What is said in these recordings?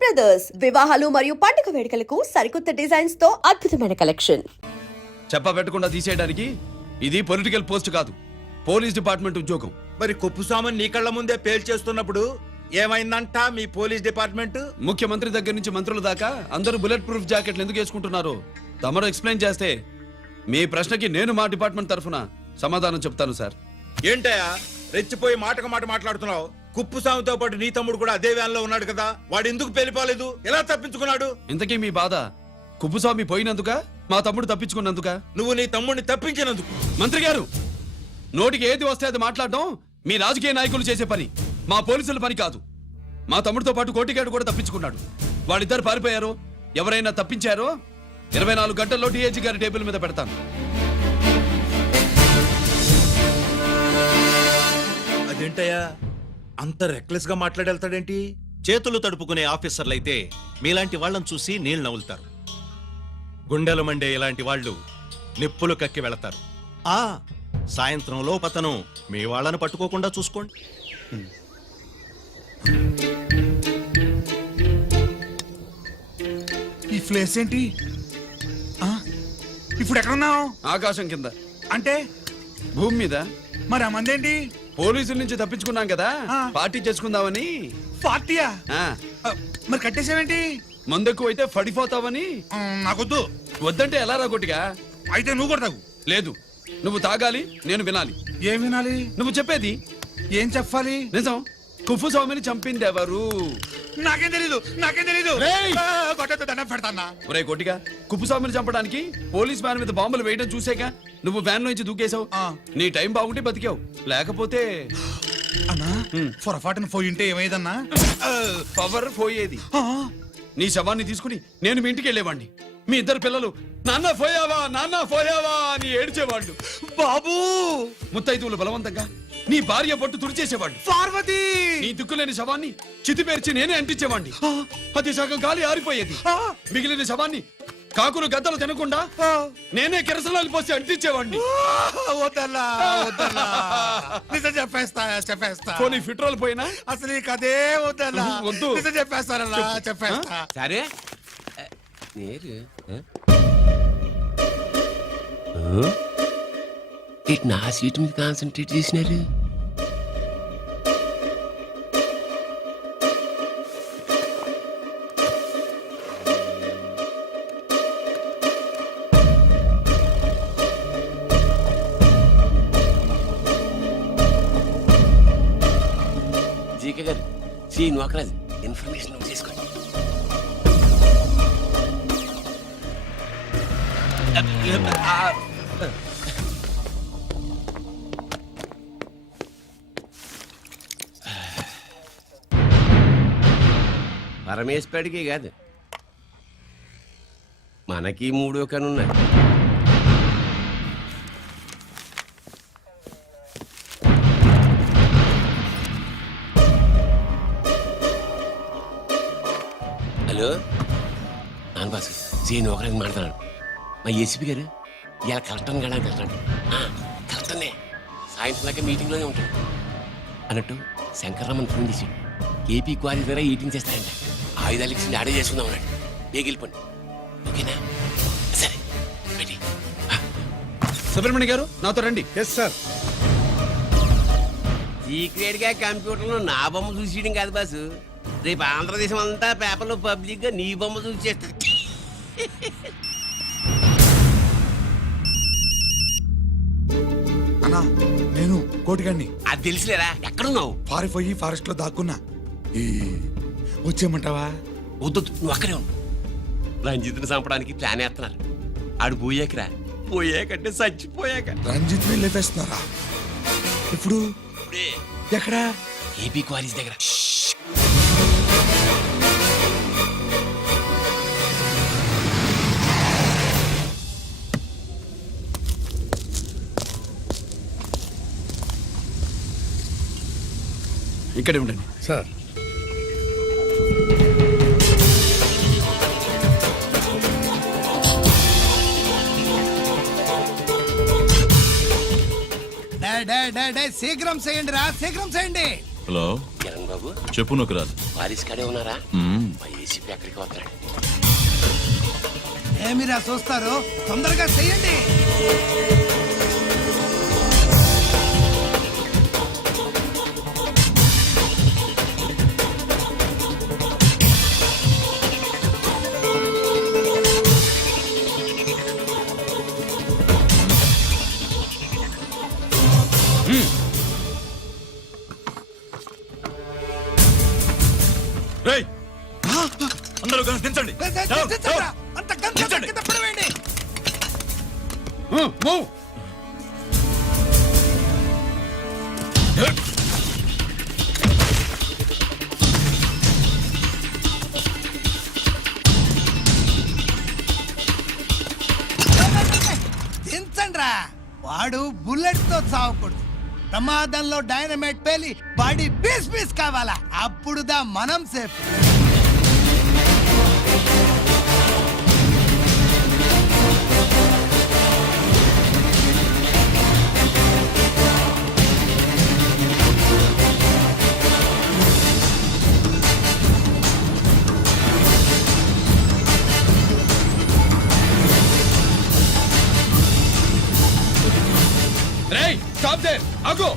Brothers వివాహాలు మరియు పండుగ వేడుకలకు సరికొత్త డిజైన్స్ తో అద్భుతమైన కలెక్షన్. చెప్పబెట్టకుండా తీసేయడానికి ఇది పొలిటికల్ పోస్ట్ కాదు, పోలీస్ డిపార్ట్మెంట్ ఉద్యోగం. మరి కొప్పుసామని నీ కళ్ళ ముందే పేల్చేస్తున్నప్పుడు ఏమైందంట మీ పోలీస్ డిపార్ట్మెంట్? ముఖ్యమంత్రి దగ్గర నుంచి మంత్రుల దాకా అందరూ బుల్లెట్ ప్రూఫ్ జాకెట్లు ఎందుకు వేసుకుంటున్నారు తమరు ఎక్స్ప్లెయిన్ చేస్తే మీ ప్రశ్నకి నేను మా డిపార్ట్మెంట్ తరఫున సమాధానం చెప్తాను సార్. ఏంటయ్యా రెచ్చిపోయి మాటకు మాట మాట్లాడుతున్నావు? కుప్పుసామితో పాటు నీ తమ్ముడు కూడా అదే వ్యాన్ లో ఉన్నాడు కదా, వాడు ఎందుకు పేలిపోలేదు? ఎలా తప్పించుకున్నాడు? ఇంతకీ మీ బాధ కుప్పుస్వామి పోయినందుక మా తమ్ముడు తప్పించుకున్నందుక? నువ్వు నీ తమ్ముడిని తప్పించినందుకు. మంత్రి గారు, నోటికి ఏది వస్తే అది మాట్లాడడం మీ రాజకీయ నాయకులు చేసే పని, మా పోలీసుల పని కాదు. మా తమ్ముడితో పాటు కోటిగాడు కూడా తప్పించుకున్నాడు. వాళ్ళిద్దరు పారిపోయారు. ఎవరైనా తప్పించారో 24 గంటల్లో డిఐజీ గారి టేబుల్ మీద పెడతాను. అదేంటయ్యా అంత రెక్లెస్ గా మాట్లాడేళ్తాడేంటి? చేతులు తడుపుకునే ఆఫీసర్లైతే మీలాంటి వాళ్ళని చూసి నీళ్ళు నవ్వులుతారు. గుండెలు మండే ఇలాంటి వాళ్ళు నిప్పులు కక్కి వెళతారు. సాయంత్రం లోపతను మీ వాళ్ళను పట్టుకోకుండా చూసుకోండి. ఈ ప్లేస్ ఏంటి? ఇప్పుడు ఎక్కడున్నావు? ఆకాశం కింద. అంటే భూమి మీద. మరి ఆ మందేంటి? పోలీసుల నుంచి తప్పించుకున్నాం కదా, పార్టీ చేసుకుందామని. పార్టీయా? ఆ, మరి కట్టేసావేంటి? మందెక్కువ అయితే పడిపోతావని. నాకొద్దు. వద్దంటే ఎలా రాగొట్టిగా? అయితే నువ్వు కూడా తాగు. లేదు, నువ్వు తాగాలి, నేను వినాలి. ఏం వినాలి? నువ్వు చెప్పేది. ఏం చెప్పాలి? నిజం. కుప్పుస్వామిని చంపింది ఎవరు? నాకేం తెలీదు, నాకేం తెలీదు. రేయ్! కొట్టొద్దు, దండం పెడతాన్నా. ఒరే కొట్టిగా, కుప్పుస్వామిని చంపడానికి పోలీస్ వ్యాన్ మీద బాంబులు వేయడం చూసాక నువ్వు వ్యాన్ నుంచి దూకేశావు. నీ టైం బాగుంటే బతికావు, లేకపోతే అన్నా పొరపాటున పోయింటే ఏమైందన్నా? పవర్ పోయేది. నీ శవాన్ని తీసుకుని నేను మీ ఇంటికి వెళ్ళేవాడిని. మీ ఇద్దరు పిల్లలు నాన్న పోయావా, నాన్న పోయావా అని ఏడ్చేవాళ్ళు. బాబు ముత్తైదువులు బలవంతంగా నీ భార్య పట్టు తుడిచేసేవాళ్ళు. పార్వతి నీ దిక్కులేని శవాన్ని చితి పేర్చి నేనే అంటించేవాడిని. అది సగం గాలి ఆరిపోయేది. మిగిలిన శవాన్ని కాకులు గద్దలు తినకుండా నేనే కిరసనాలు పోసి అంటించేవాడిని. వద్దల్లా, వద్దల్లా. నిజం చెప్పేస్తా, చెప్పేస్తా. పోనీ ఫిట్రోల్ పోయినా అసలు ఈ కదే వద్దల్లా. వద్దు. నిజం చెప్పేస్తానల్లా, చెప్పేస్తా. సరే నేరు ఇటు నా సీటు మీద కాన్సన్ట్రేట్ చేసినారు. జీకే గారు, శ్రీ నోకరాజు ఇన్ఫర్మేషన్ నోట్ చేసుకోండి. పరమేశ్వరుడికి కాదు, మనకి 3 కనున్నాయి. హలో నాన్న బాసు, సీఎన్ ఒకరికి మాట్లాడుతున్నాను. మా ఏసీపీ గారు ఇలా కలెక్టర్ని వెళ్ళడానికి వెళ్తాడు. కలెక్టర్నే సాయంత్రం దాకా మీటింగ్లోనే ఉంటాడు అన్నట్టు శంకర్రామన్ ఫోన్ చేసి ఏపీ క్వారీ ద్వారా ఈటింగ్ చేస్తారంట. ఆయుధాలు ఇచ్చి ఆడే చేసుకుందాం అన్నాడు. వెళ్ళిపోండి, ఓకేనా? సరే రెడీ. సుబ్రహ్మణ్య గారు నాతో రండి. Yes sir. సీక్రెట్ గా కంప్యూటర్లో నా బొమ్మ చూసేయడం కాదు బాసు, రేపు ఆంధ్రదేశం అంతా పేపర్లో పబ్లిక్ గా నీ బొమ్మ చూసేస్తా. అన్నా నేను కోటిగాడిని. అది తెలిసిలేరా? ఎక్కడున్నావు? పారిపోయి ఫారెస్ట్ లో దాక్కున్నా. వచ్చేయమంటావా? వద్దు, నువ్వు అక్కడే ఉండు. రంజిత్ని చంపడానికి ప్లాన్ వేస్తున్నారు. ఆడు పోయాకరా, పోయాకంటే చచ్చిపోయాక. రంజిత్ లేపేస్తున్నారా? ఇప్పుడు ఇప్పుడే ఎక్కడా? ఏపీ క్వారీస్ దగ్గర. ఇక్కడే ఉండండి సార్. శీఘ్రం చేయండి రా, శీఘ్రం చేయండి. హలో కిరణ్ బాబు చెప్పు నొకరాజు. వారిస్ కాడే ఉన్నారా? మా ఏసీపీ ఎక్కడికి వస్తున్నాడు? ఏమిరా చూస్తారు, తొందరగా చెయ్యండి. రేయ్ అందరూ కలిసి దించండి. అంత గంట కింద పడవేయండి. మూవ్. దించండ్రా. వాడు బుల్లెట్ తో చావకూడదు. ప్రమాదంలో డైనమైట్ పేలి బాడీ పీస్ పీస్ కావాలా, అప్పుడుదా మనం సేఫ్. రేయ్ స్టాప్ దేర్. ఆగు.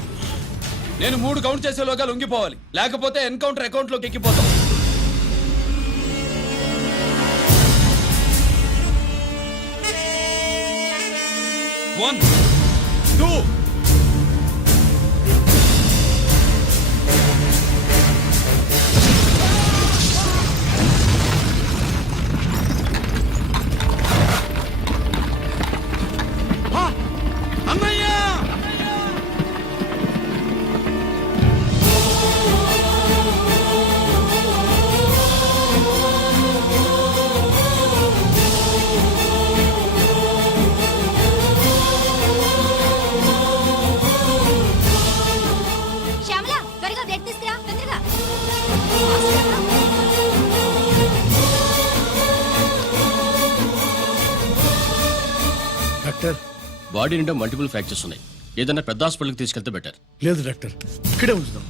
నేను 3 కౌంట్ చేసేలోగా లొంగిపోవాలి, లేకపోతే ఎన్కౌంటర్ అకౌంట్ లోకి ఎక్కిపోతాం. 1 2 అన్నయ్య. శ్యామల, త్వరగా బ్లడ్ తీసుకురా, తొందరగా. డాక్టర్, బాడీ నిండా మల్టిపుల్ ఫ్రాక్చర్స్ ఉన్నాయి. ఏదైనా పెద్ద హాస్పిటల్కి తీసుకెళ్తే బెటర్. లేదు డాక్టర్, ఇక్కడే ఉంచుదాం.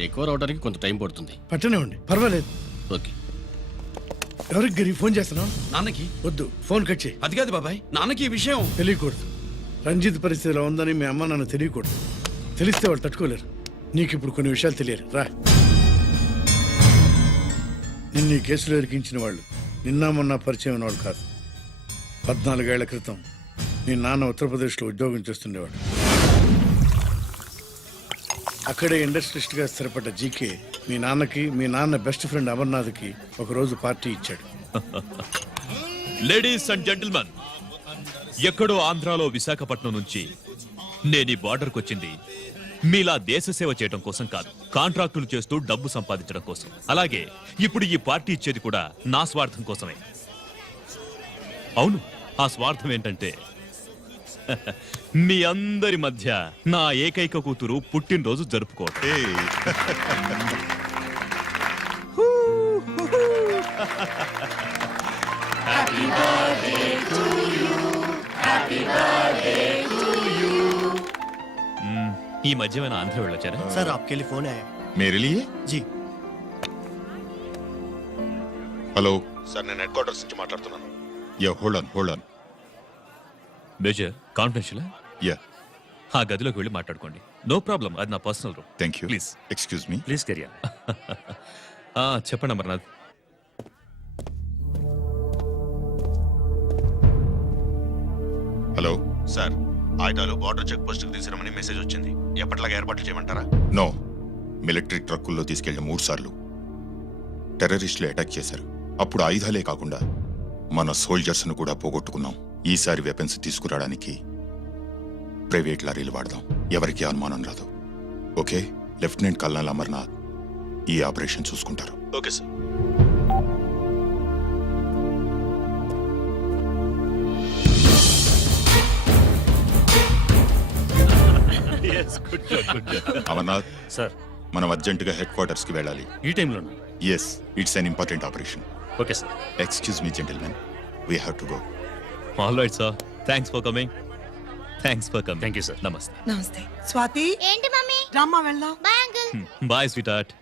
రికవర్ అవడానికి కొంత టైం పడుతుంది. పట్టనే ఉండి పర్వాలేదు. ఓకే. ఎవరికి గరి ఫోన్ చేస్తున్నావు? నాన్నకి. వద్దు, ఫోన్ కట్ చేయి. అది కాదు బాబాయ్, నాన్నకి ఈ విషయం తెలియకూడదు. రంజిత్ పరిస్థితిలో ఉందని మీ అమ్మ నాన్న తెలియకూడదు. తెలిస్తే వాళ్ళు తట్టుకోలేరు. నీకు ఇప్పుడు కొన్ని విషయాలు తెలియాలి. రా. నిన్ను ఈ కేసులో ఇరికించిన వాళ్ళు నిన్న మొన్న పరిచయం ఉన్నవాళ్ళు కాదు. 14 ఏళ్ల క్రితం మీ నాన్న ఉత్తరప్రదేశ్లో ఉద్యోగం చేస్తుండేవాడు. అక్కడే ఇండస్ట్రియలిస్ట్గా స్థిరపడ్డ జీకే మీ నాన్నకి, మీ నాన్న బెస్ట్ ఫ్రెండ్ అమర్నాథ్కి ఒకరోజు పార్టీ ఇచ్చాడు. లేడీస్ అండ్ జెంటిల్మెన్, ఎక్కడో ఆంధ్రాలో విశాఖపట్నం నుంచి నేను ఈ బార్డర్కి వచ్చింది మీలా దేశ సేవ చేయడం కోసం కాదు, కాంట్రాక్టులు చేస్తూ డబ్బు సంపాదించడం కోసం. అలాగే ఇప్పుడు ఈ పార్టీ ఇచ్చేది కూడా నా స్వార్థం కోసమే. అవును, ఆ స్వార్థం ఏంటంటే మీ అందరి మధ్య నా ఏకైక కూతురు పుట్టినరోజు జరుపుకోవటం. ఈ మధ్యమైన ఆంధ్ర వెళ్ళొచ్చారా? సార్ आपके लिए फोन आया. मेरे लिए जी. హలో సార్, నేను హెడ్ క్వార్టర్స్ నుంచి మాట్లాడుతున్నాను. Yeah, hold on. Major, confidential. Yeah, ఆ గదిలోకి వెళ్ళి మాట్లాడుకోండి. నో ప్రాబ్లం, అది నా personal room. Thank you. Please. Excuse me. Please career. చెప్పండి అమర్నాథ్. హలో సార్, ఆయుధాలు బార్డర్ చెక్ పోస్ట్ కి తీసుకురమని మెసేజ్ వచ్చింది. ఎప్పటిలాగా ఏర్పాట్లు చేయమంటారా? నో, మిలిటరీ ట్రక్కుల్లో తీసుకెళ్లిన 3 సార్లు టెర్రరిస్టులు అటాక్ చేశారు. అప్పుడు ఆయుధాలే కాకుండా మన సోల్జర్స్ ను కూడా పోగొట్టుకున్నాం. ఈసారి వెపన్స్ తీసుకురావడానికి ప్రైవేట్ లారీలు వాడదాం. ఎవరికి అనుమానం రాదు. ఓకే? లెఫ్టినెంట్ కల్నల్ అమర్నాథ్ ఈ ఆపరేషన్ చూసుకుంటారు. Okay sir. అమర్నాథ్ సార్, మనం అర్జెంటుగా హెడ్ క్వార్టర్స్ కి వెళ్ళాలి. ఈ టైంలో? Yes, it's an important operation. Okay sir. Excuse me gentlemen, we have to go. All right sir, thanks for coming. Thank you sir. నమస్తే. స్వాతి, ఏంటి మమ్మీ? రమ్మా వెళ్దాం. Bye uncle. Bye sweetheart.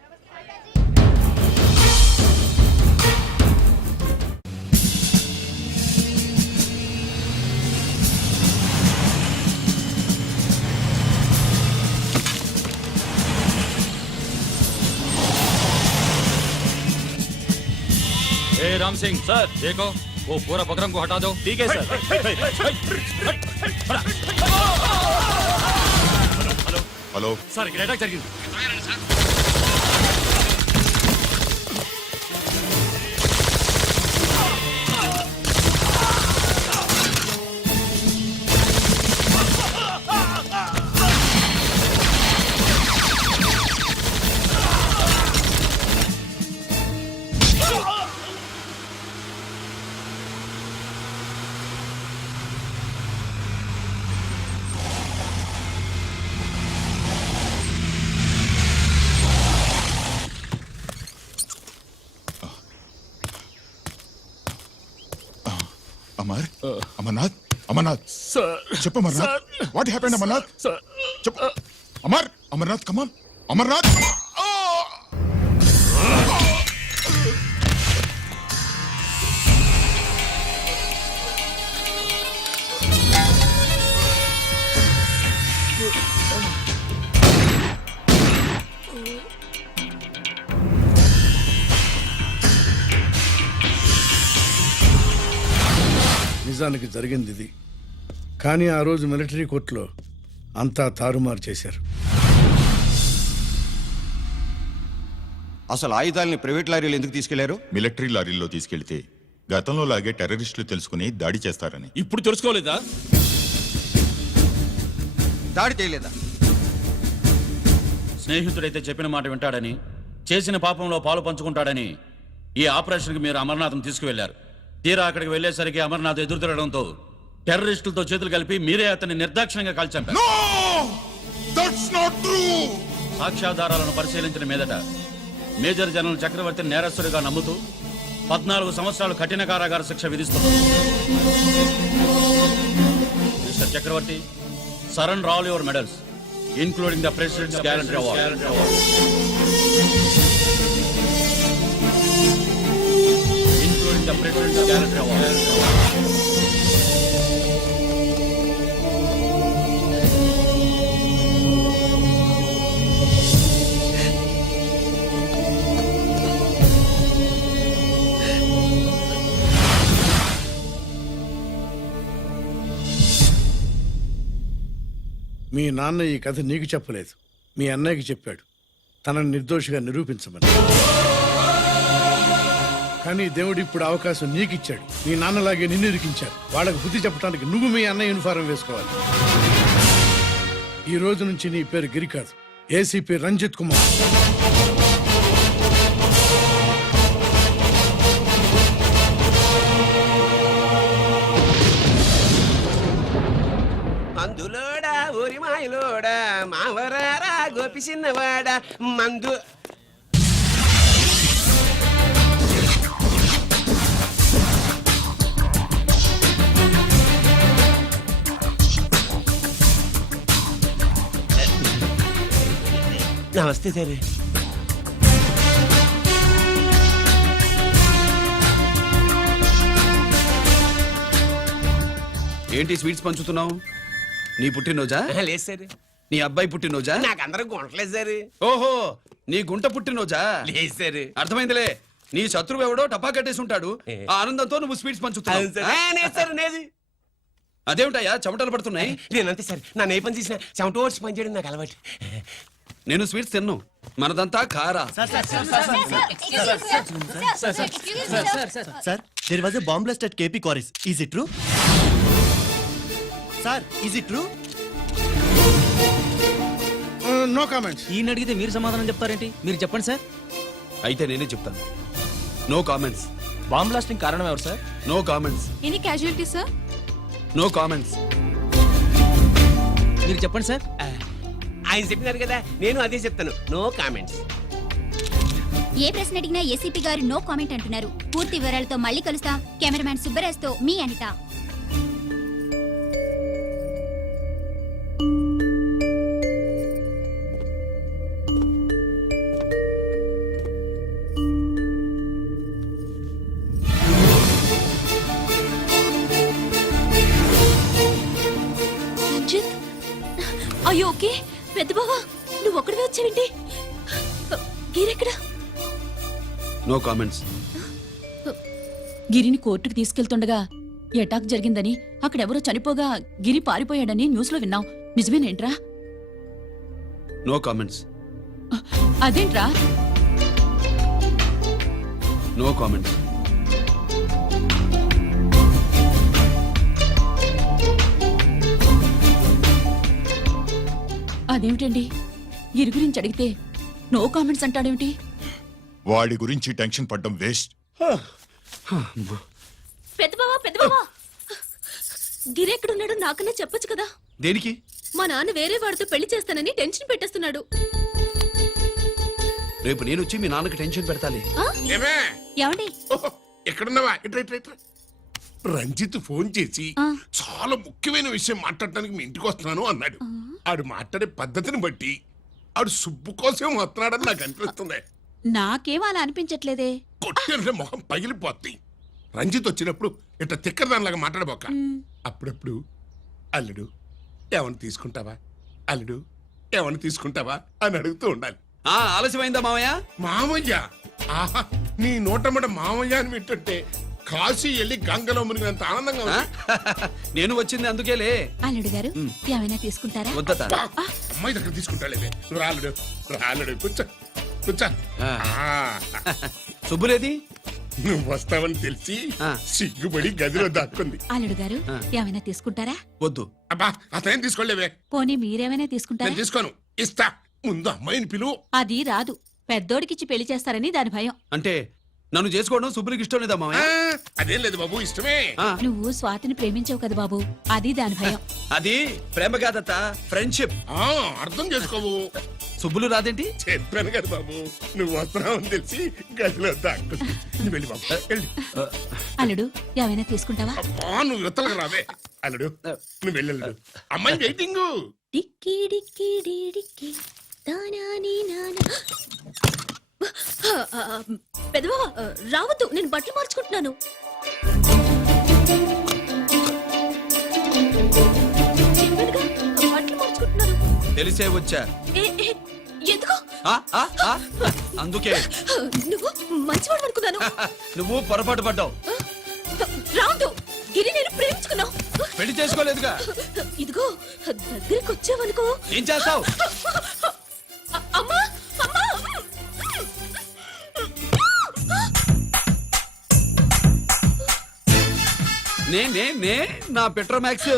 Ram Singh sir देखो वो पूरा बकरम को हटा दो. ठीक है सर. హలో सर ఇక్కడ అటాక్ జరిగింది. అమర్ అమర్నాథ్ అమర్నాథ్ చెప్పు అమర్నాథ్ వాట్ హ్యాపెండ్ అమర్నాథ్ చెప్పు అమర్నాథ్ కమాన్ అమర్నాథ్ నిజానికి జరిగింది ఇది. కానీ ఆ రోజు మిలిటరీ కోర్టులో అంతా తారుమారు చేశారు. అసలు ఆయుధాలని ప్రైవేట్ లారీలు ఎందుకు తీసుకెళ్లారు? మిలిటరీ లారీల్లో తీసుకెళ్తే గతంలో లాగే టెర్రరిస్టులు తెలుసుకుని దాడి చేస్తారని. ఇప్పుడు తెలుసుకోలేదా? దాడి చేయలేదా? స్నేహితుడైతే చెప్పిన మాట వింటాడని, చేసిన పాపంలో పాలు పంచుకుంటాడని ఈ ఆపరేషన్కి మీరు అమర్నాథ్ని తీసుకువెళ్లారు. తీరా అక్కడికి వెళ్లేసరికి అమర్నాథ్ ఎదురు తిరగడంతో టెర్రరిస్టులతో చేతులు కలిపి మీరే అతన్ని నిర్దాక్షిణ్యంగా కాల్చారు. సాక్ష్యాధారాలను పరిశీలించిన మీదట మేజర్ జనరల్ చక్రవర్తిని నేరస్తుడిగా నమ్ముతూ 14 సంవత్సరాలు కఠిన కారాగార శిక్ష విధిస్తున్నారు. Mister Chakravarthy, surrender all your medals including the president's guarantee award. The President's Guarantee Award. మీ నాన్న ఈ కథ నీకు చెప్పలేదు, మీ అన్నయ్యకి చెప్పాడు తనని నిర్దోషిగా నిరూపించమని. కానీ దేవుడు ఇప్పుడు అవకాశం నీకు ఇచ్చాడు. మీ నాన్నలాగే నిన్ను ఇరికించారు. వాళ్ళకు బుద్ధి చెప్పడానికి నువ్వు మీ అన్న యూనిఫారం వేసుకోవాలి. ఈ రోజు నుంచి నీ పేరు గిరి కాదు, ఏసీపీ రంజిత్ కుమార్. మందులోడా ఊరి మాయలోడా మావరారా గోపి చిన్నవాడా మందు. నమస్తే సార్. ఏంటి స్వీట్స్ పంచుతున్నావు? నీ పుట్టినరోజా? లేదు సార్. నీ అబ్బాయి పుట్టినరోజా? నాకు అందరూ గుంటలేదు సార్. ఓహో, నీ గుంట పుట్టినరోజా? లేదు సార్. అర్థమైందిలే. నీ శత్రువు ఎవడో టపా కట్టేసి ఉంటాడు. ఆ ఆనందంతో నువ్వు స్వీట్స్ పంచుతున్నావు. అదేమిటయ్యా చెమటలు పడుతున్నాయి? నేనంతే సార్. నా ఏ పని చేసినా చెమట ఓడ్చి పని చేయడం నాకు అలవాటు. నేను స్వీట్స్ తిన్ను, మనదంతా కారా. Sir, there was a bomb blast at KP Quarries. Is it true? Sir, is it true? No comments. ఈయన అడిగితే మీరు సమాధానం చెప్తారేంటి? మీరు చెప్పండి సార్. అయితే నేనే చెప్తాను. No comments. బాంబ్ బ్లాస్టింగ్ కారణం ఎవరు sir? No comments. Any casualty sir? No comments. మీరు చెప్పండి సార్. ఆయన చెప్పినారు కదా, నేను అదే చెప్తాను. No comments. ఏ ప్రశ్న అడిగినా ఏసీపీ గారు నో కామెంట్ అంటున్నారు. పూర్తి వివరాలతో మళ్ళీ కలుస్తాం. కెమెరామ్యాన్ సుబ్బరాజ్తో మీ అనిత. అయ్యో ఓకే పెద్ద బావా నువ్వు ఒక్కడివే వచ్చావేంటి గిరెక్కడా నో కామెంట్స్. గిరిని కోర్టుకు తీసుకెళ్తుండగా అటాక్ జరిగిందని అక్కడెవరో చనిపోగా గిరి పారిపోయాడని న్యూస్ లో విన్నాం నిజమేనేంట్రా? No comments. అదేంట్రా? No comments. అదేమిటండి గిరి గురించి అడిగితే నో కామెంట్స్ అంటాడేమిటి? వాడి గురించి టెన్షన్ పడ్డం వేస్ట్. పెద్ద బావా గిరి ఎక్కడున్నాడో నాకన్నా చెప్పొచ్చు కదా. దేనికి? మా నాన్న వేరే వాడితో పెళ్లి చేస్తానని టెన్షన్ పెట్టేస్తున్నాడు. రేపు నేను వచ్చి మీ నాన్నకి టెన్షన్ పెడతాలే. ఏమే ఏమండి ఎక్కడున్నావా? ఇట్రా ఇట్రా ఇట్రా. రంజిత్ ఫోన్ చేసి ఆ. చాలా ముఖ్యమైన విషయం మాట్లాడటానికి మీ ఇంటికి వస్తున్నాను అన్నాడు. ఆడు మాట్లాడే పద్ధతిని బట్టి ఆడు సుబ్బు కోసం వస్తున్నాడని నాకు అనిపిస్తుంది. నాకేం అలా అనిపించట్లేదే. కొట్టిన మొహం పగిలిపోద్ది. రంజిత్ వచ్చినప్పుడు ఇట్లా తిక్కరదానిలాగా మాట్లాడబోక. అప్పుడప్పుడు అల్లుడు ఏమని తీసుకుంటావా, అల్లుడు ఏమని తీసుకుంటావా అని అడుగుతూ ఉండాలి. ఆలస్యమైందా మామయ్య? మామయ్య ఆహా, నీ నోటమ్మట మామయ్య అని వింటుంటే కాశీ వెళ్ళి గంగలో మునిగినంత ఆనందంగా ఉంది. నేను వచ్చింది అందుకేలే. అల్లుడు గారు ఏమైనా తీసుకుంటారా? వద్దట. అమ్మాయి దగ్గర తీసుకుంటాలేవే. నువ్వు రాలుడు రాలుడు కూర్చో కూర్చో. సుబ్బులేది? నువ్వు వస్తావని తెలిసి సిగ్గుపడి గదిలో దాక్కుంది. అల్లుడు గారు ఏమైనా తీసుకుంటారా? వద్దు. అబ్బా అతనేం తీసుకోలేవే. పోనీ మీరేమైనా తీసుకుంటారా? నేను తీసుకోను, ఇస్తా. ముందు అమ్మాయిని పిలువు. అది రాదు. పెద్దోడికిచ్చి పెళ్లి చేస్తారని దాని భయం. అంటే నన్ను చేసుకోవడం సుబ్బులకి ఇష్టం లేదా మామయ్య? అదేం లేదు బాబు, ఇష్టమే. నువ్వు స్వాతిని ప్రేమించావు కదా బాబు, అది దాని భయం. అది ప్రేమ కాదత్త, ఫ్రెండ్షిప్. అర్థం చేసుకోవు. సుబ్బులు రాదేంటి? చెప్పాను కదా బాబు, నువ్వు వస్తున్నావని తెలిసి గదిలో దాక్కుంది. నువ్వు వెళ్ళి బాబు వెళ్ళి. అల్లుడు ఏమైనా తీసుకుంటావా? అబ్బా నువ్వు యువతలకు రావే. అల్లుడు నువ్వు వెళ్ళడు. అమ్మాయి వెయిటింగ్. డిక్కి డిక్కి డిక్కి దానాని నానా. పెద్దబావా రావద్దు, నేను బట్టలు మార్చుకుంటున్నాను. చెప్పానుగా, బట్టలు మార్చుకుంటున్నాను. తెలిసే వచ్చా. ఎందుకు? అందుకే. నువ్వు మంచివాడు అనుకున్నాను. నువ్వు పొరపాటు పడ్డావు. రావద్దు, గిరి నేను ప్రేమించుకున్నావు. పెళ్లి చేసుకోలేదుగా. ఇదిగో దగ్గరికి వచ్చావనుకో. ఏం చేస్తావు? అమ్మా అమ్మా. నే నా పెట్రోమాక్స్.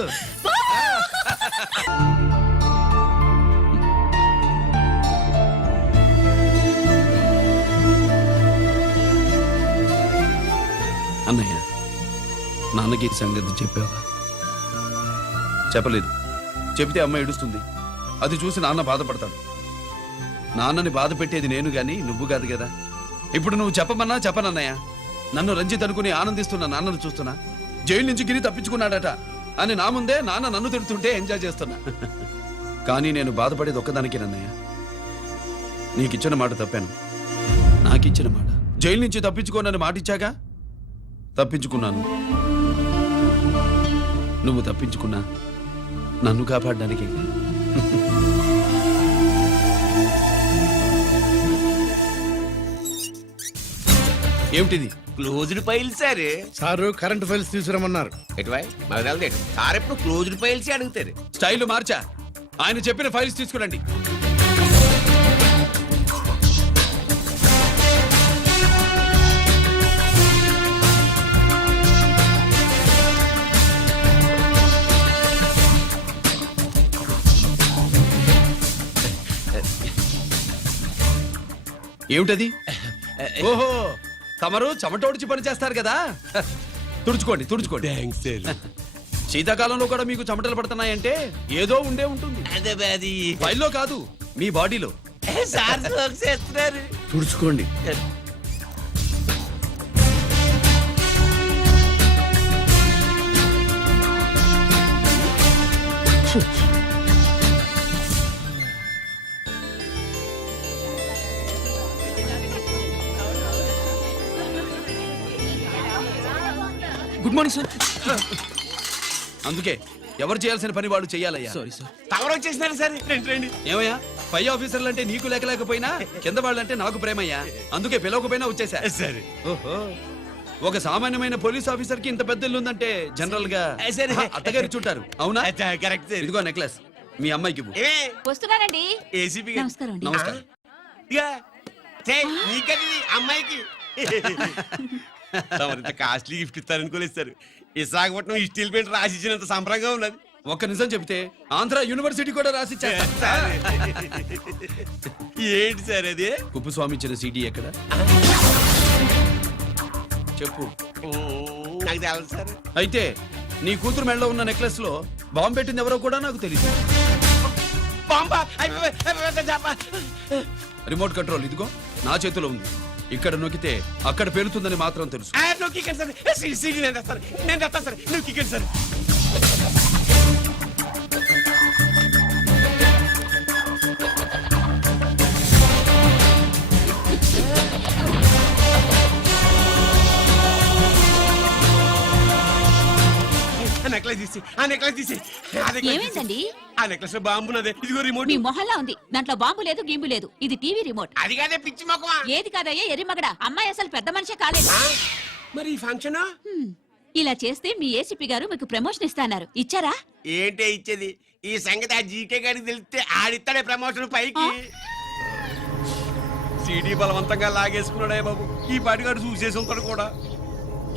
అన్నయ్య, నాన్నకి ఈ సంగతి చెప్పావా? చెప్పలేదు. చెబితే అమ్మ ఏడుస్తుంది. అది చూసి నాన్న బాధపడతాడు. నాన్నని బాధ పెట్టేది నేను గాని నువ్వు కాదు కదా. ఇప్పుడు నువ్వు చెప్పమన్నా చెప్పనన్నయ్య. నన్ను రంజిత్ అనుకుని ఆనందిస్తున్న నాన్నను చూస్తున్నా. జైలు నుంచి గిరి తప్పించుకున్నాడట అని నా ముందే నాన్న నన్ను తిడుతుంటే ఎంజాయ్ చేస్తున్నా. కానీ నేను బాధపడేది ఒక్కదానికి నన్నయ్య. నీకిచ్చిన మాట తప్పాను. నాకిచ్చిన మాట. జైలు నుంచి తప్పించుకోనని మాట ఇచ్చాగా, తప్పించుకున్నాను. నువ్వు తప్పించుకున్నా నన్ను కాపాడడానికి. ఏమిటిది? Closed file sir. Sir current files తీసుకురమ్మన్నారు. ఎటువై మాకు తెలదేటు సార్ ఎప్పుడు క్లోజ్డ్ ఫైల్స్ అడుగుతారు. స్టైల్ మార్చా. ఆయన చెప్పిన ఫైల్స్ తీసుకురండి. ఏమిటది? ఓహో, తమరు చెమటోడిచి పని చేస్తారు కదా. తుడుచుకోండి తుడుచుకోండి. శీతాకాలంలో కూడా మీకు చెమటలు పడుతున్నాయంటే ఏదో ఉండే ఉంటుంది. ఫైల్లో కాదు, మీ బాడీలో. తుడుచుకోండి. Good morning sir. అందుకే ఎవరు చేయాల్సిన పని వాళ్ళు చెయ్యాలయ్యా. Sorry sir. తమరు వచ్చేసినారు సార్, రండి రండి. ఏమయ్యా, పై ఆఫీసర్లు అంటే నీకు లేకపోయినా కింద వాళ్ళంటే నాకు ప్రేమయ్యా, అందుకే పిలవకపోయినా వచ్చేసా. సరే. ఓహో, ఒక సామాన్యమైన పోలీస్ ఆఫీసర్ కి ఇంత పెద్ద ఇల్లు ఉందంటే జనరల్ గా సరే. అత్తగారు చుట్టారు. అవునా? Correct sir. ఇదిగో నెక్లెస్ మీ అమ్మాయికి ఇవ్వు. వస్తున్నానండి. ఏసీపీ నమస్కారం అండి. నమస్కారం. నీకది అమ్మాయికి తమరింత కాస్ట్లీ గిఫ్ట్ ఇస్తారనుకోలేదు సార్. విశాఖపట్నం ఈ స్టీల్ పెయింట్ రాసి ఇచ్చినంత సంబరంగా ఉన్నది. ఒక్క నిజం చెప్తే ఆంధ్ర యూనివర్సిటీ కూడా రాసిచ్చా. ఏంటి సార్ అది? కుప్పస్వామి ఇచ్చిన సీడీ ఎక్కడ చెప్పు. నాకు తెలదు సార్. అయితే నీ కూతురు మెడలో ఉన్న నెక్లెస్ లో బాంబు పెట్టింది ఎవరో కూడా నాకు తెలియదు. బాంబా! రిమోట్ కంట్రోల్ ఇదిగో నా చేతిలో ఉంది. ఇక్కడ నొక్కితే అక్కడ పేలుతుందని మాత్రం తెలుసు. నువ్వు కిక్కండి సార్. సీడీ నేను తెస్తాను, నేను తెస్తాను సార్. నువ్వు కిక్కండి సార్. నెక్లెస్ తీసి ఆ నెక్లెస్ తీసి ఏమైందండి? ఆ నెక్లెస్ లో బాంబు ఉన్నది. ఇదిగో రిమోట్. మీ మొహల్లా ఉంది. దాంట్లో బాంబు లేదు, గింబు లేదు. ఇది టీవీ రిమోట్. అది కాదే పిచ్చి మొక్కమా. ఏది కాదయ్యా ఎర్రిమగడ. అమ్మాయి అసలు పెద్ద మనిషే కాలేదు. మరి ఈ ఫంక్షన్ ఇలా చేస్తే మీ ఏసీపీ గారు మీకు ప్రమోషన్ ఇస్తాన్నారు. ఇచ్చారా? ఏంటే ఇచ్చేది? ఈ సంగతి ఆ జీకే గారికి తెలిస్తే ఆడిస్తాడే ప్రమోషన్ పైకి. సీడీ బలవంతంగా లాగేసుకున్నాడే బాబు. ఈ పాటిగాడు చూసేసి ఉంటాడు కూడా.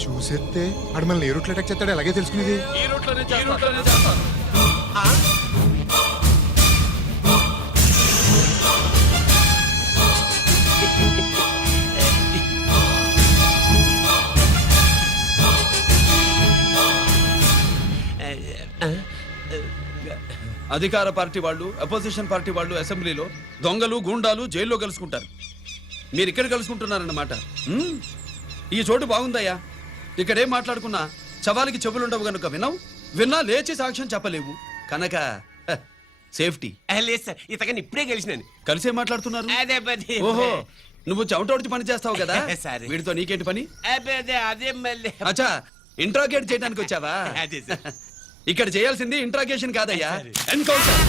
చూసేస్తే ఆడు మనల్ని ఏ రూట్లో అటాక్ చేస్తాడో ఎలాగే తెలుసుకునేది. ఈ రూట్లోనే చేస్తాను. అధికార పార్టీ వాళ్ళు, అపోజిషన్ పార్టీ వాళ్ళు అసెంబ్లీలో, దొంగలు గూండాలు జైల్లో కలుసుకుంటారు. మీరు ఇక్కడ కలుసుకుంటున్నారన్నమాట. ఈ చోటు బాగుందయ్యా. ఇక్కడేం మాట్లాడుకున్నా శవాలకి చెవులుండవు గనుక విన్నా లేచి సాక్ష్యం చెప్పలేవు కనుక సేఫ్టీ. లేదు సార్, ఇతగాని ఇప్పుడే కలిసినాను. కలిసే మాట్లాడుతున్నారు. అదే పది. ఓహో, నువ్వు చెమటోడిచి పని చేస్తావు కదా. సరే. వీడితో నీకేంటి పని? అదే మళ్ళీ. అచ్చా, ఇంట్రాగేట్ చేయడానికి వచ్చావా? అదే సార్. ఇక్కడ చేయాల్సింది ఇంట్రాగేషన్ కాదయ్యా, ఎన్కౌంటర్.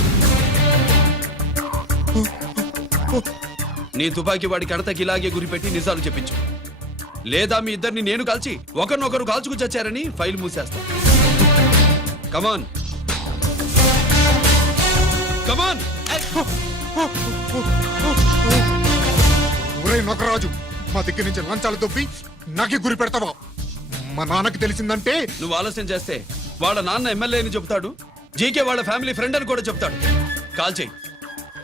నీ తుపాకీ వాడి కడతకి ఇలాగే గురిపెట్టి నిజాలు చెప్పించు, లేదా మీ ఇద్దరిని నేను కాల్చి ఒకరినొకరు కాల్చుకు చచ్చారని ఫైల్ మూసేస్తా. కమాన్ కమాన్. ఊరే నొకరాజు, మా దగ్గర నుంచి లంచాలు దొబ్బి నాకే గురి పెడతావా? మా నాన్నకి తెలిసిందంటే నువ్వు ఆలస్యం చేస్తే వాళ్ళ నాన్న ఎమ్మెల్యే అని చెప్తాడు, జీకే వాళ్ళ ఫ్యామిలీ ఫ్రెండ్ అని కూడా చెప్తాడు. కాల్ చేయి.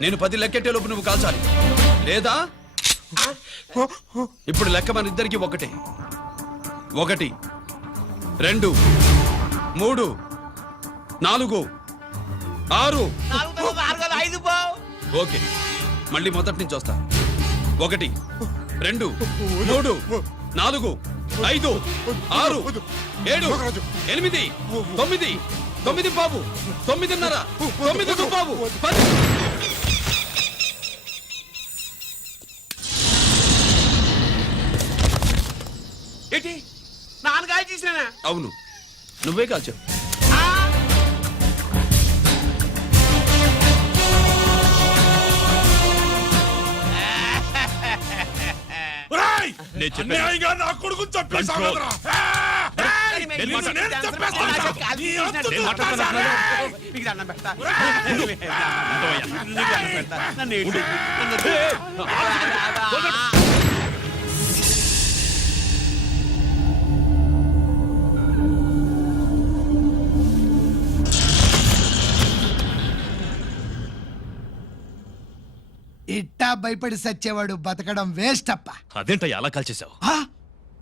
నేను 10 లెక్కెట్టే లోపు నువ్వు కాల్చాలి, లేదా ఇప్పుడు లెక్క మన ఇద్దరికి ఒకటే. 1 2 3 4 6. ఓకే, మళ్ళీ మొదటి నుంచి వస్తా. 1 2 3 4 5 6 7 8 9 9 బాబు 9:30 9 బాబు 10. ఏంటి నాన్నగారు చేసినా? అవును, నువ్వే కాల్చావు. నేను చెప్పాను. నా కొడుకు Control. నేను మీకు దండం పెడతా. ఇట్టా భయపడి సచ్చేవాడు బతకడం వేస్ట్ అప్ప. అదేంటయ్యా అలా కాల్చేశావు?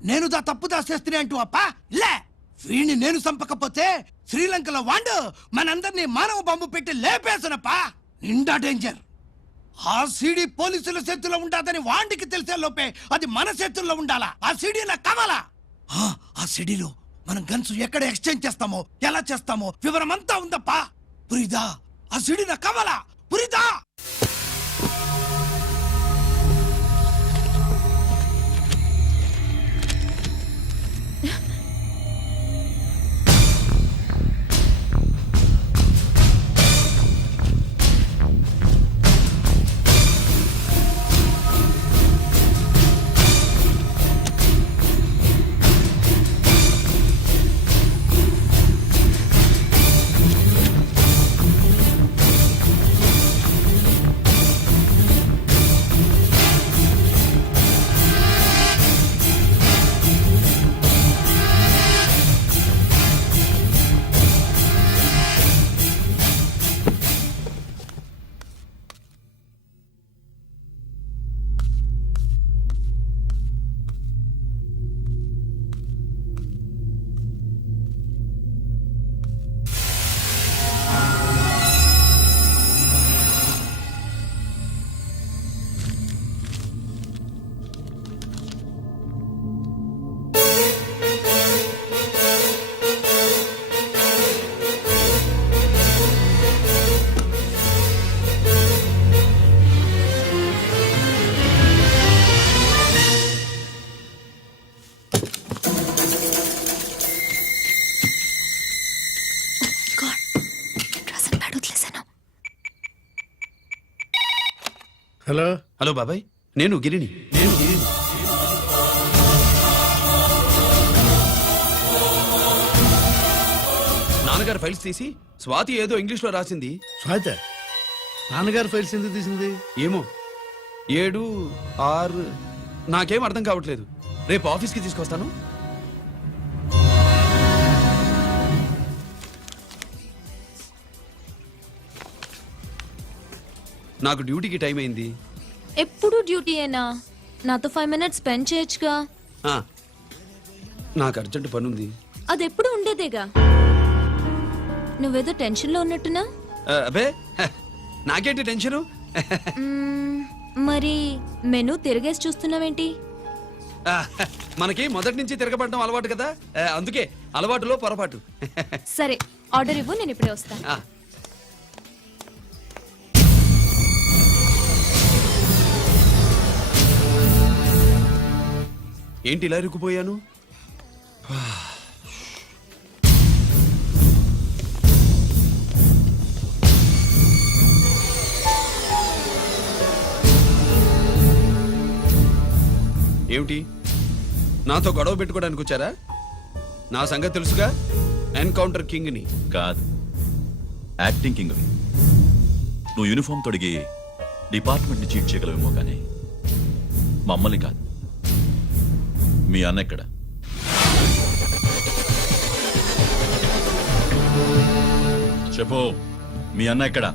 నేను దా తప్పు దాచేస్తున్నా అంటూ అప్ప లే. వీణ్ణి నేను చంపకపోతే శ్రీలంకలో వాండు మనందరినీ మానవ బాంబు పెట్టి లేపేసనప్ప. నిండా డేంజర్. ఆ సీడీ పోలీసుల చేతుల్లో ఉండాదని వాండికి తెలిసే లోపే అది మన చేతుల్లో ఉండాలా. ఆ సీడీ నాకు కావాలా. ఆ సీడీలో మనం గన్స్ ఎక్కడ ఎక్స్చేంజ్ చేస్తామో, ఎలా చేస్తామో వివరం అంతా ఉందప్పా. పురిదా, ఆ సీడీ నాకు కావాలా. పురిదా. హలో హలో బాబాయ్, నేను గిరిని. నాన్నగారు ఫైల్స్ తీసి స్వాతి ఏదో ఇంగ్లీష్ లో రాసింది. స్వాతి నాన్నగారు ఫైల్స్ ఎందుకు తీసింది? ఏమో 7, 6 నాకేం అర్థం కావట్లేదు. రేపు ఆఫీస్కి తీసుకొస్తాను. నాకు డ్యూటీకి టైం అయింది. ఎప్పుడు డ్యూటీయేనా? నాతో 5 minutes స్పెండ్ చేయొచ్చుగా. ఆ, నాకు అర్జెంట్ పని ఉంది. అది ఎప్పుడు ఉండేదేగా. నువ్వేదో టెన్షన్లో ఉన్నట్టునా? అబే నాకేంటి టెన్షను? మరి మెనూ తిరగేసి చూస్తున్నావేంటి? మనకి మొదటి నుంచి తిరగబడడం అలవాటు కదా, అందుకే అలవాటులో పొరపాటు. సరే ఆర్డర్ ఇవ్వు, నేను ఇప్పుడే వస్తాను. ఆ, ఏంటి ఇలా ఇరుక్కుపోయాను? ఏమిటి, నాతో గొడవ పెట్టుకోవడానికి వచ్చారా? నా సంగతి తెలుసుగా, ఎన్కౌంటర్ కింగ్ని. కాదు, యాక్టింగ్ కింగ్. నువ్వు యూనిఫామ్ తొడిగి డిపార్ట్మెంట్ని చీట్ చేయగలవేమో కానీ మమ్మల్ని కాదు. మీ అన్న ఎక్కడ? చెప్పు, మీ అన్న ఎక్కడ?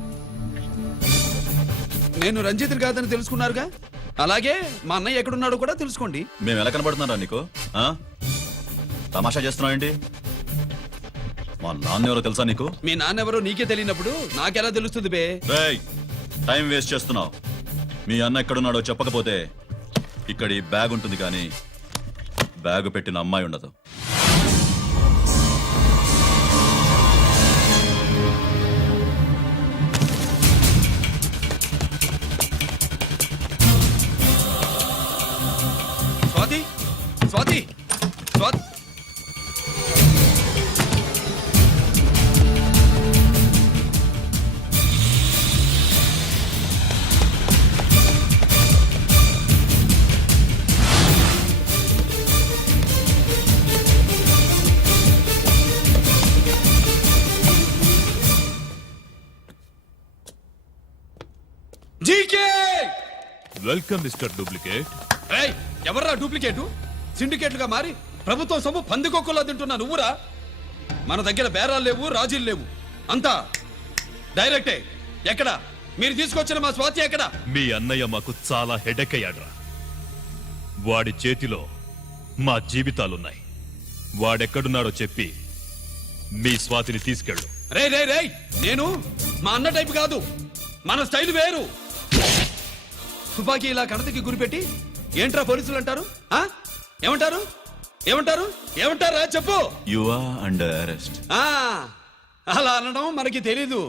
నేను రంజిత్ కాదని తెలుసుకున్నారుగా, అలాగే మా అన్నయ్య ఎక్కడున్నాడో కూడా తెలుసుకోండి. మేము ఎలా కనబడుతున్నారా నీకు? ఆ? తమాషా చేస్తున్నావు ఏంటి? మా నాన్న ఎవరో తెలుసా నీకు? మీ నాన్నెవరో నీకే తెలియనప్పుడు నాకెలా తెలుస్తుంది బే? రేయ్, టైం వేస్ట్ చేస్తున్నావు. మీ అన్న ఎక్కడున్నాడో చెప్పకపోతే ఇక్కడ ఈ బ్యాగ్ ఉంటుంది కానీ బ్యాగ్ పెట్టిన అమ్మాయి ఉండదు. Swathi, Swathi, Swathi. GK, welcome mister duplicate. ఏయ్, ఎవర్రా డూప్లికేటు? సిండికేట్లుగా మారి ప్రభుత్వం సొమ్ము పందికొక్కులా తింటున్నా నువ్వురా? మన దగ్గర బేరాలు లేవు, రాజీలు లేవు, అంతా డైరెక్టే. ఎక్కడ మీరు తీసుకొచ్చిన మా స్వాతి ఎక్కడ? మీ అన్నయ్య మాకు చాలా హెడెక్ అయ్యాడ్రా. వాడి చేతిలో మా జీవితాలున్నాయి. వాడెక్కడున్నాడో చెప్పి మీ స్వాతిని తీసుకెళ్ళు. రే రే రే, నేను మా అన్న టైపు కాదు, మన స్టైల్ వేరు. తుపాకీ ఇలా కణతకి గురిపెట్టి ఏంట్రా పోలీసులు అంటారు? ఆ? ఏమంటారు? ఏమంటారు? ఏమంటారా చెప్పు. You are under arrest. ఆ, అలా అనడం మనకి తెలీదు.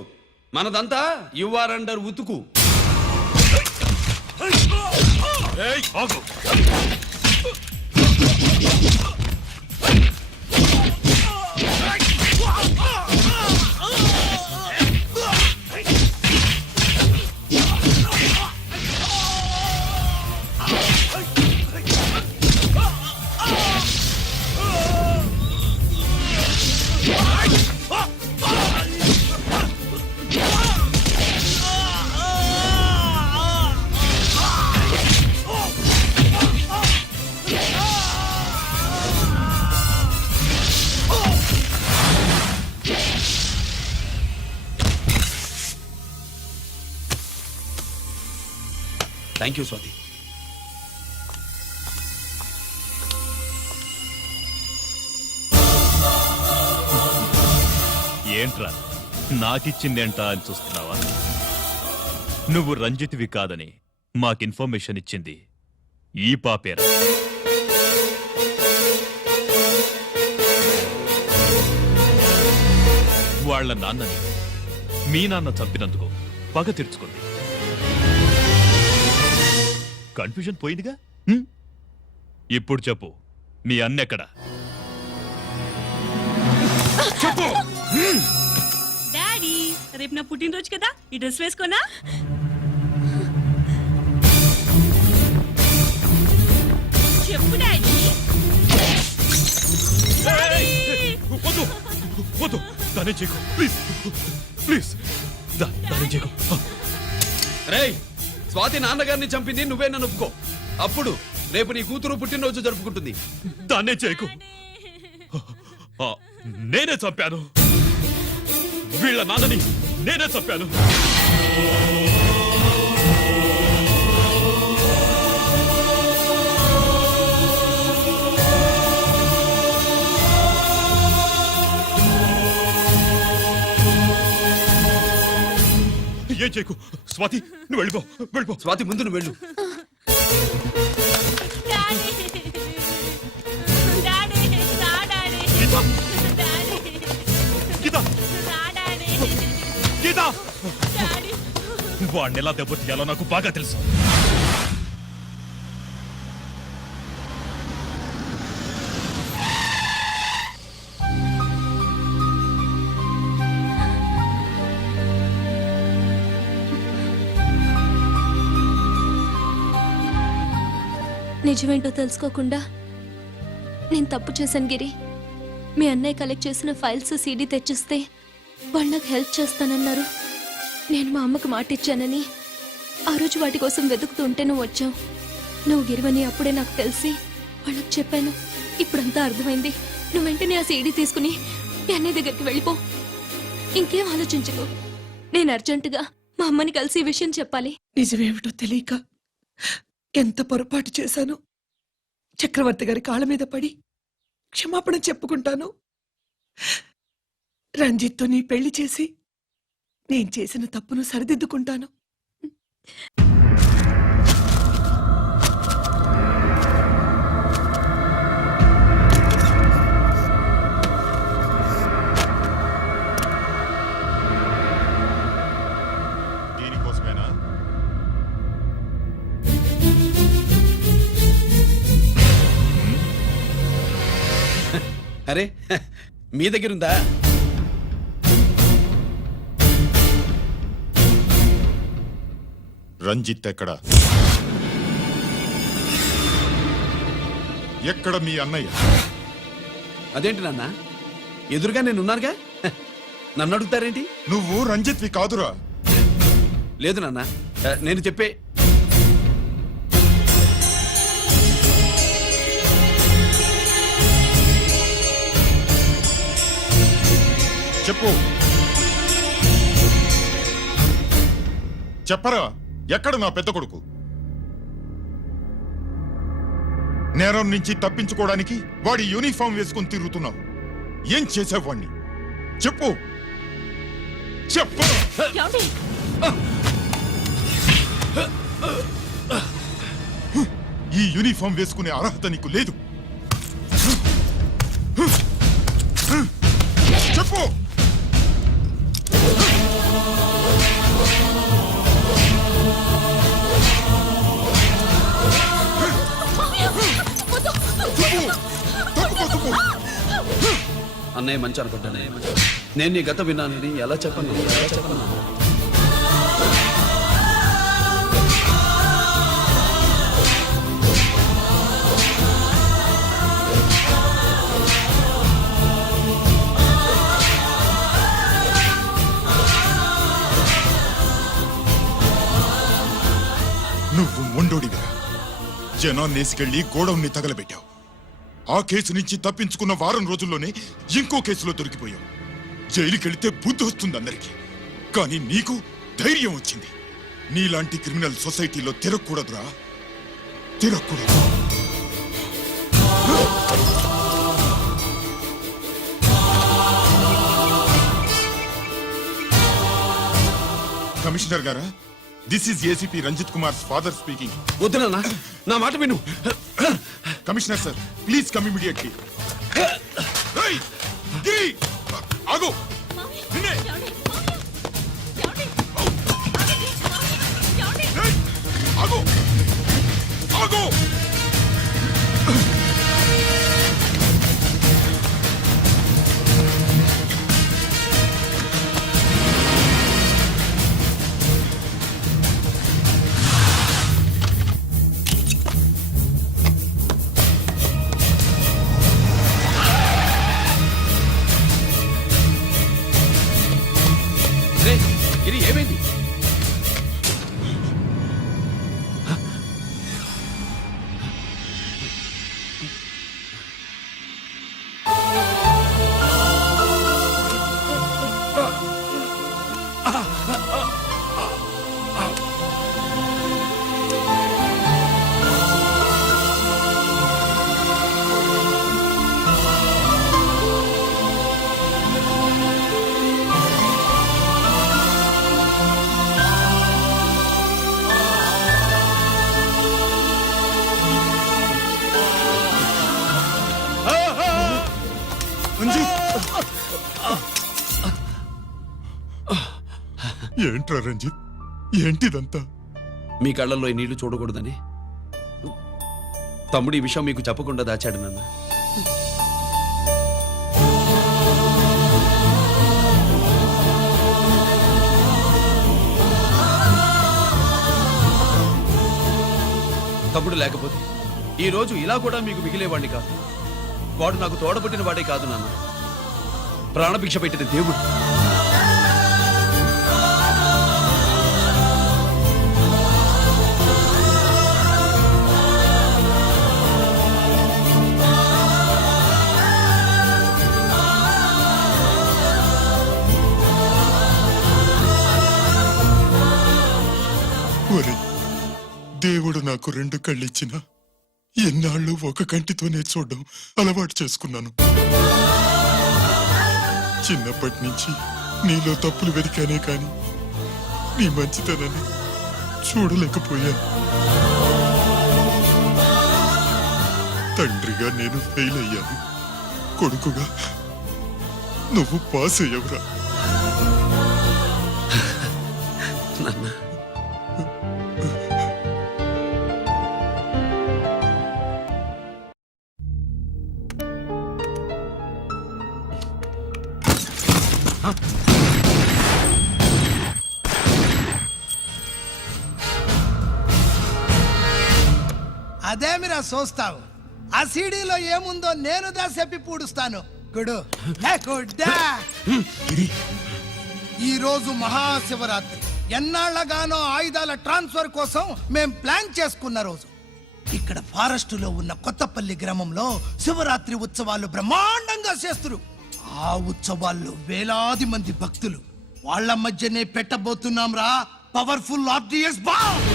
మనదంతా యు ఆర్ అండర్ ఉతుకు. Thank you Swathi. ఏంట్రా నాకిచ్చిందేంటా అని చూస్తున్నావా? నువ్వు రంజిత్వి కాదని మాకు ఇన్ఫర్మేషన్ ఇచ్చింది ఈ పాపేరా. వాళ్ళ నాన్నని మీ నాన్న చంపినందుకు పగ తీర్చుకుంది. కన్ఫ్యూజన్ పోయిందిగా. ఇప్పుడు చెప్పు, మీ అన్నెక్కడా? డాడీ, రేపు నా పుట్టినరోజు కదా, ఈ డ్రెస్ వేసుకోనా? చెప్పు డాడీ. వద్దు వద్దు దానే చేయకు ప్లీజ్ ప్లీజ్ దానే చేయకు. రేయ్, స్వాతి నాన్నగారిని చంపింది నువ్వే నన్ను ఒప్పుకో. అప్పుడు రేపు నీ కూతురు పుట్టినరోజు జరుపుకుంటుంది. దాన్నే చేయకు. ఆ, నేనే చంపాను. వీళ్ళ నాన్నని నేనే చంపాను. ఏం చేయకు స్వాతి, నువ్వు వెళ్ళిపో వెళ్ళిపో. స్వాతి ముందు నువ్వు వెళ్ళు. డాడీ డాడీ రా డాడీ. గీత డాడీ గీత రా డాడీ. గీత డాడీ వాడిని ఎలా దెబ్బతీయాలో నాకు బాగా తెలుసు. నిజమేంటో తెలుసుకోకుండా నేను తప్పు చేశాను గిరి. మీ అన్నయ్య కలెక్ట్ చేసిన ఫైల్స్ సీడీ తెచ్చిస్తే వాళ్ళు నాకు హెల్ప్ చేస్తానన్నారు. నేను మా అమ్మకు మాట ఇచ్చానని ఆ రోజు వాటి కోసం వెతుకుతూ ఉంటే నువ్వు వచ్చావు. నువ్వు గిరివని అప్పుడే నాకు తెలిసి వాళ్ళకి చెప్పాను. ఇప్పుడంతా అర్థమైంది. నువ్వు వెంటనే ఆ సీడీ తీసుకుని మీ అన్నయ్య దగ్గరికి వెళ్ళిపో. ఇంకేం ఆలోచించకు. నేను అర్జెంటుగా మా అమ్మని కలిసి ఈ విషయం చెప్పాలి. నిజమేమిటో తెలియక ఎంత పొరపాటు చేశాను. చక్రవర్తి గారి కాళ్ళ మీద పడి క్షమాపణ చెప్పుకుంటాను. రంజిత్తో నీ పెళ్లి చేసి నేను చేసిన తప్పును సరిదిద్దుకుంటాను. దీనికోసమేనా? అరే, మీ దగ్గరుందా? రంజిత్ ఎక్కడ? ఎక్కడ మీ అన్నయ్య? అదేంటి నాన్న, ఎదురుగా నేనున్నానుగా. నన్ను అడుగుతారేంటి? నువ్వు రంజిత్వి కాదురా. లేదు నాన్న, నేను చెప్పే. చెప్పు, చెప్పరా, ఎక్కడ నా పెద్ద కొడుకు? నేరం నుంచి తప్పించుకోవడానికి వాడి యూనిఫామ్ వేసుకుని తిరుగుతున్నావు. ఏం చేసావు వాణ్ణి? చెప్పు చెప్పు. ఈ యూనిఫామ్ వేసుకునే అర్హత నీకు లేదు. చెప్పు. అన్నయ్య మంచి అనుకుంటానే. నేను నీ గత విన్నానని ఎలా చెప్పను? నువ్వు మొండోడివిరా. జనాన్నేసుకెళ్లి గోడౌన్ని తగలబెట్టావు. ఆ కేసు నుంచి తప్పించుకున్న వారం రోజుల్లోనే ఇంకో కేసులో దొరికిపోయావు. జైలుకెళ్తే బుద్ధి వస్తుంది అందరికీ, కానీ నీకు ధైర్యం వచ్చింది. నీలాంటి క్రిమినల్ సొసైటీలో తిరగకూడదురా, తిరగకూడదు. కమిషనర్ గారా, this is ACP Ranjith Kumar father speaking. వద్దు నాన్న, నా మాట విను. Commissioner sir, please come immediately. ఆగు. నిన్నే. ఆగు. ఆగు. గిరి ఏమైంది? ఏంట్రా రంజిత్, ఏంటిదంతా? మీ కళ్ళల్లో ఈ నీళ్లు చూడకూడదని తమ్ముడు ఈ విషయం మీకు చెప్పకుండా దాచాడు నాన్న. తమ్ముడు లేకపోతే ఈ రోజు ఇలా కూడా మీకు మిగిలేవాడిని కాదు. వాడు నాకు తోడబుట్టిన వాడే కాదు నాన్న, ప్రాణభిక్ష పెట్టిన దేవుడు. ఒరే, దేవుడు నాకు 2 కళ్ళిచ్చినా ఎన్నాళ్ళు ఒక కంటితోనే చూడడం అలవాటు చేసుకున్నాను. చిన్నప్పటి నుంచి నీలో తప్పులు వెతికానే కాని నీ మంచితనాన్ని చూడలేకపోయాను. తండ్రిగా నేను ఫెయిల్ అయ్యాను, కొడుకుగా నువ్వు పాస్ అయ్యవురా. నాన్న, అదేమిరా చూస్తావు? ఆ సీడీలో ఏముందో నేను దా చెప్పి పూడుస్తాను. గుడు గుడ్డా. ఈ రోజు మహాశివరాత్రి. ఎన్నాళ్లగానో ఆయుధాల ట్రాన్స్ఫర్ కోసం మేం ప్లాన్ చేసుకున్న రోజు. ఇక్కడ ఫారెస్ట్ లో ఉన్న కొత్తపల్లి గ్రామంలో శివరాత్రి ఉత్సవాలు బ్రహ్మాండంగా చేస్తురు. ఆ ఉత్సవాల్లో వేలాది మంది భక్తులు. వాళ్ళ మధ్యనే పెట్టబోతున్నాం రా పవర్ఫుల్ ఆర్డిఎస్ బాంబ్.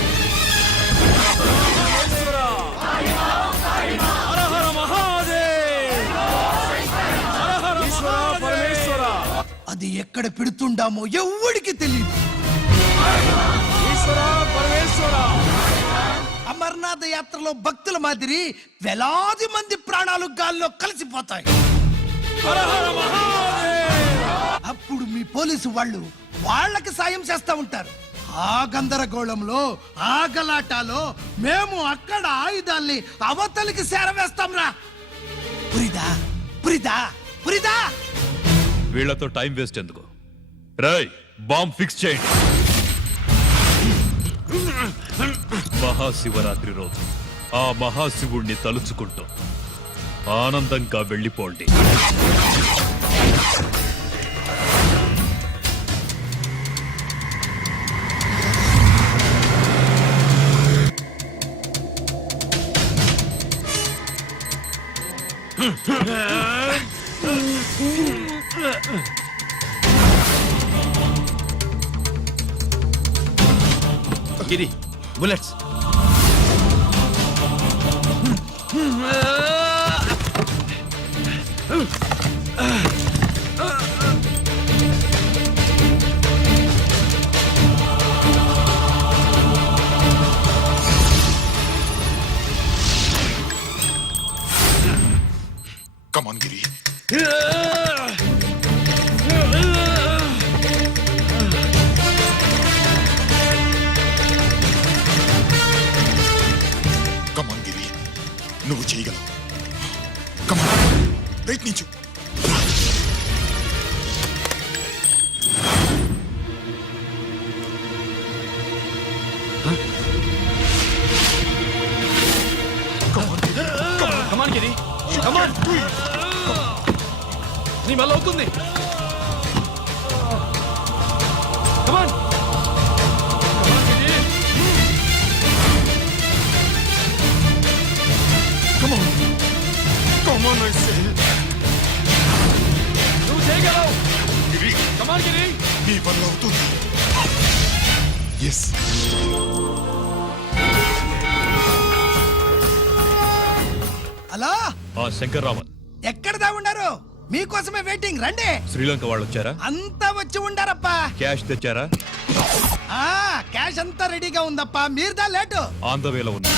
అది ఎక్కడ పెడుతుండామో ఎవ్వడికి తెలియదు. అమర్నాథ్ యాత్రలో భక్తుల మాదిరి వేలాది మంది ప్రాణాలు గాల్లో కలిసిపోతాయి. అప్పుడు మీ పోలీసు వాళ్ళు వాళ్ళకి సాయం చేస్తా ఉంటారు. ఆ గందరగోళంలో ఆ గలాటాలో మేము అక్కడ ఆయుధాల్ని అవతలికి చేరవేస్తాం రా. పురిదా పురిదా పురిదా. వీళ్లతో టైం వేస్ట్ ఎందుకు? రాయ్, బాంబ్ ఫిక్స్ చేయండి. మహాశివరాత్రి రోజు ఆ మహాశివుణ్ణి తలుచుకుంటూ ఆనందంగా వెళ్ళిపోండి. గిరి, బుల్లెట్స్. కమాన్ గిరి. కమాన్ గిరి, నువ్వు చేయగలవు. కమాన్, ప్రయత్నించు. కమాన్ గిరి, కమాన్. నీ వల్ల అవుతుంది. కమాన్. వల్ల అవుతుంది. ఎస్, హలో, ఆ శంకర్ రామన్, ఎక్కడ దాగుండారు? మీకోసమే వెయిటింగ్, రండి. శ్రీలంక వాళ్ళు వచ్చారా? అంతా వచ్చి ఉండారప్పా. క్యాష్ తెచ్చారా? ఆ క్యాష్ అంతా రెడీగా ఉందప్పా, మీరుదా లేటు. ఆన్ ద వేలో ఉంది.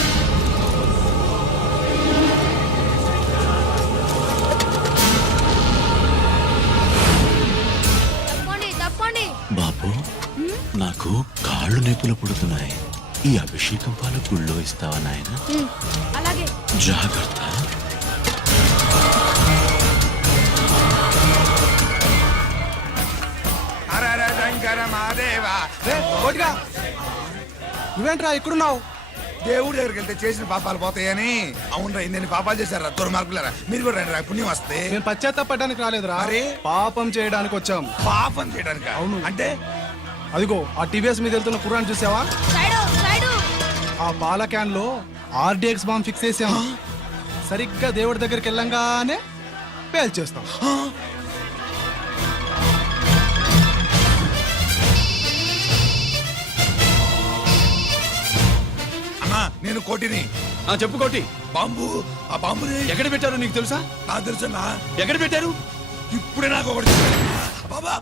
తప్పండి. బాబు నాకు కాళ్ళు నొప్పులు పుడుతున్నాయి. ఈ అభిషేకం పాలు గుళ్ళో ఇస్తావా నాయన? అలాగే. జాగ్రత్త. నువ్వేంట్రా ఇక్కడున్నావు? దేవుడి దగ్గరికి వెళ్తే చేసిన పాపాలు పోతాయని. అవునరా, ఇన్ని పాపాలు చేశారా దుర్మార్గులారా. మీరు కూడా రండి, పుణ్యం వస్తే. మేము పశ్చాత్తాపడడానికి రాలేదురా, మరి పాపం చేయడానికి వచ్చాం. పాపం చేయడానికి? అవును. అంటే అదిగో ఆ టీవీఎస్ మీద వెళ్తున్న కుర్రాన్ని చూసావా? ఆ పాల క్యాన్ లో ఆర్డిఎక్స్ బాంబ్ ఫిక్స్ చేసాం. సరిగ్గా దేవుడి దగ్గరికి వెళ్ళంగానే పేల్చేస్తాం. అన్నా, నేను కోటిని. చెప్పు కోటి. బాంబు, ఆ బాంబుని ఎక్కడ పెట్టారో నీకు తెలుసా? నాకు తెలుసన్నా. ఎక్కడ పెట్టారు? ఇప్పుడే నాకు ఒకటి బాబా.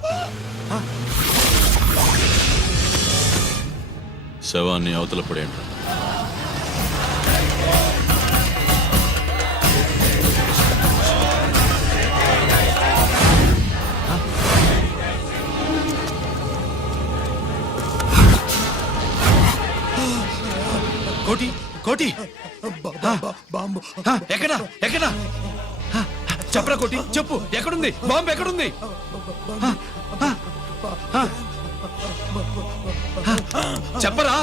శవాన్ని అవతల పడేయండి. కోటి, కోటి, బాంబు ఎక్కడ ఎక్కడ? చెప్పరా కోటి, చెప్పు, ఎక్కడుంది బాంబు? ఎక్కడుంది? చెప్పరా.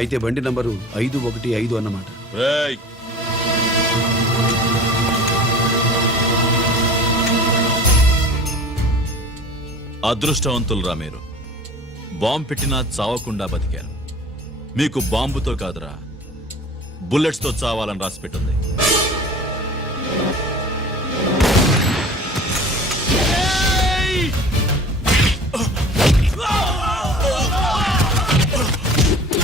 అయితే బండి నంబరు 515 అన్నమాట. అదృష్టవంతులరా మీరు. బాంబు పెట్టినా చావకుండా బతికారు. మీకు బాంబుతో కాదురా, బుల్లెట్స్తో చావాలని రాసి పెట్టింది.